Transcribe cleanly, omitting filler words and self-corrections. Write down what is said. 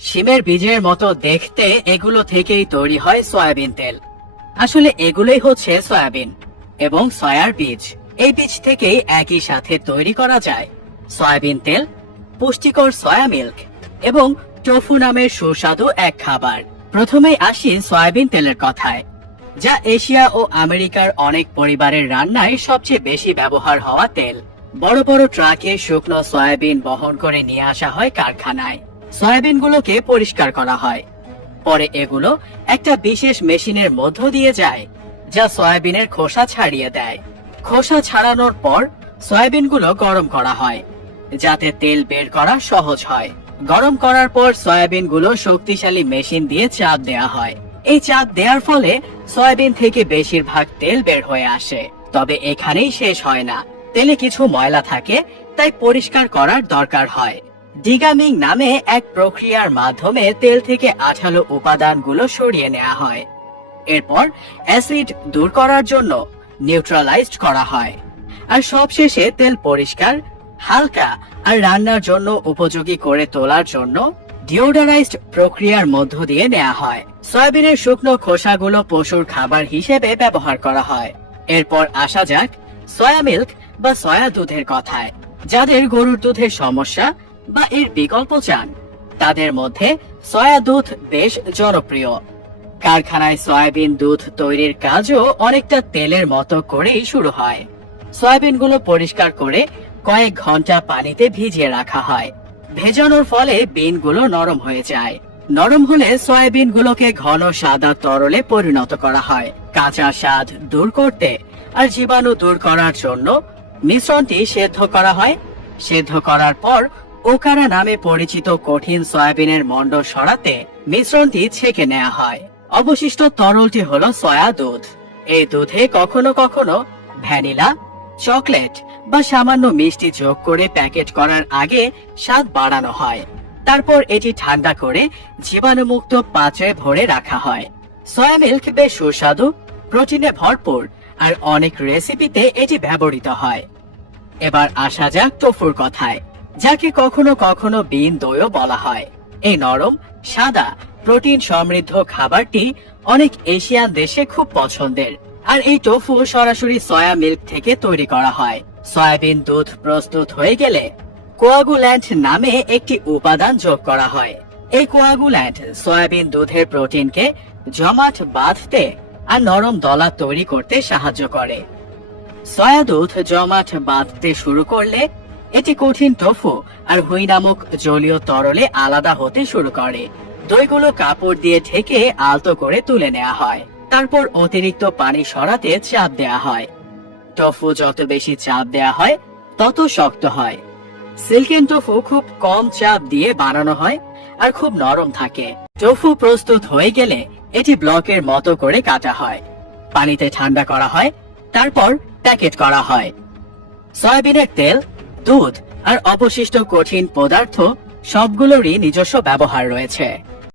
শিমের বীজের মতো দেখতে এগুলো থেকেই তৈরি হয় সয়াবিন তেল। আসলে এগুলোই হচ্ছে সয়াবিন এবং সয়ার বীজ। এই বীজ থেকেই একই সাথে তৈরি করা যায় সয়াবিন তেল, পুষ্টিকর সয়া মিল্ক এবং টোফু নামের সুস্বাদু এক খাবার। প্রথমেই আসি সয়াবিন তেলের কথায়, যা এশিয়া ও আমেরিকার অনেক পরিবারের রান্নায় সবচেয়ে বেশি ব্যবহার হওয়া তেল। বড় বড় ট্রাকে শুকনো সয়াবিন বহন করে নিয়ে আসা হয় কারখানায়। সয়াবিনগুলোকে পরিষ্কার করা হয়, পরে এগুলো একটা বিশেষ মেশিনের মধ্য দিয়ে যায়, যা সয়াবিনের খোসা ছাড়িয়ে দেয়। খোসা ছাড়ানোর পর সয়াবিনগুলো গরম করা হয়, যাতে তেল বের করা সহজ হয়। গরম করার পর সয়াবিনগুলো শক্তিশালী মেশিন দিয়ে চাপ দেয়া হয়। এই চাপ দেওয়ার ফলে সয়াবিন থেকে বেশিরভাগ তেল বের হয়ে আসে। তবে এখানেই শেষ হয় না। তেলে কিছু ময়লা থাকে, তাই পরিষ্কার করার দরকার হয়। ডিগামিং নামে এক প্রক্রিয়ার মাধ্যমে তেল থেকে আঠালো উপাদানগুলো সরিয়ে নেওয়া হয়। এরপর অ্যাসিড দূর করার জন্য নিউট্রালাইজড করা হয়। আর সবশেষে তেল পরিষ্কার, হালকা আর রান্নার জন্য উপযোগী করে তোলার জন্য ডিওডারাইজড প্রক্রিয়ার মধ্য দিয়ে নেওয়া হয়। সয়াবিনের শুকনো খোসাগুলো পশুর খাবার হিসেবে ব্যবহার করা হয়। এরপর আসা যাক সয়া মিল্ক বা সয়া দুধের কথায়। যাদের গরুর দুধের সমস্যা বা এর বিকল্প চান, তাদের মধ্যে সয়া দুধ বেশ জনপ্রিয়। কারখানায় সয়াবিন দুধ তৈরির কাজও অনেকটা তেলের মতো করেই শুরু হয়। সয়াবিনগুলো পরিষ্কার করে কয়েক ঘন্টা পানিতে ভিজিয়ে রাখা হয়। ভেজানোর ফলে বিনগুলো নরম হয়ে যায়। নরম হলে সয়াবিনগুলোকে ঘন সাদা তরলে পরিণত করা হয়। কাঁচা স্বাদ দূর করতে আর জীবাণু দূর করার জন্য মিশ্রণটি সেদ্ধ করা হয়। সেদ্ধ করার পর ওকারা নামে পরিচিত কঠিন সয়াবিনের মণ্ড সরাতে মিশ্রণটি ছেঁকে নেওয়া হয়। অবশিষ্ট তরলটি হলো সয়া দুধ। এই দুধে কখনো কখনো ভ্যানিলা, চকলেট বা সামান্য মিষ্টি যোগ করে প্যাকেট করার আগে স্বাদ বাড়ানো হয়। তারপর এটি ঠান্ডা করে জীবাণুমুক্ত পাত্রে ভরে রাখা হয়। সয়া মিল্ক বেশ সুস্বাদু, প্রোটিনে ভরপুর আর অনেক রেসিপিতে এটি ব্যবহৃত হয়। এবার আসা যাক টোফুর কথায়, যাকে কখনো কখনো বিন দইও বলা হয়। এই নরম, সাদা, প্রোটিন সমৃদ্ধ খাবারটি অনেক এশিয়ান দেশে খুব পছন্দের। আর এই টোফু সরাসরি সয়া মিল্ক থেকে তৈরি করা হয়। সয়াবিন দুধ প্রস্তুত হয়ে গেলে কোয়াগুল্যান্ট নামে একটি উপাদান যোগ করা হয়। এই কোয়াগুল্যান্ট সয়াবিন দুধের প্রোটিনকে জমাট বাঁধতে আর নরম দলা তৈরি করতে সাহায্য করে। সয়া দুধ জমাট বাঁধতে শুরু করলে এটি কঠিন টোফু আর হুই নামক জলীয় তরলে আলাদা হতে শুরু করে। দইগুলো কাপড় দিয়ে ঢেকে আলতো করে তুলে নেওয়া হয়। তারপর অতিরিক্ত পানি সরাতে চাপ দেওয়া হয়। টোফু যত বেশি চাপ দেওয়া হয়, তত শক্ত হয়। সিল্কেন টোফু খুব কম চাপ দিয়ে বানানো হয় আর খুব নরম থাকে। টোফু প্রস্তুত হয়ে গেলে এটি ব্লকের মতো করে কাটা হয়, পানিতে ঠান্ডা করা হয়, তারপর প্যাকেট করা হয়। সয়াবিনের তেল, দুধ আর অবশিষ্ট কঠিন পদার্থ সবগুলোরই নিজস্ব ব্যবহার রয়েছে।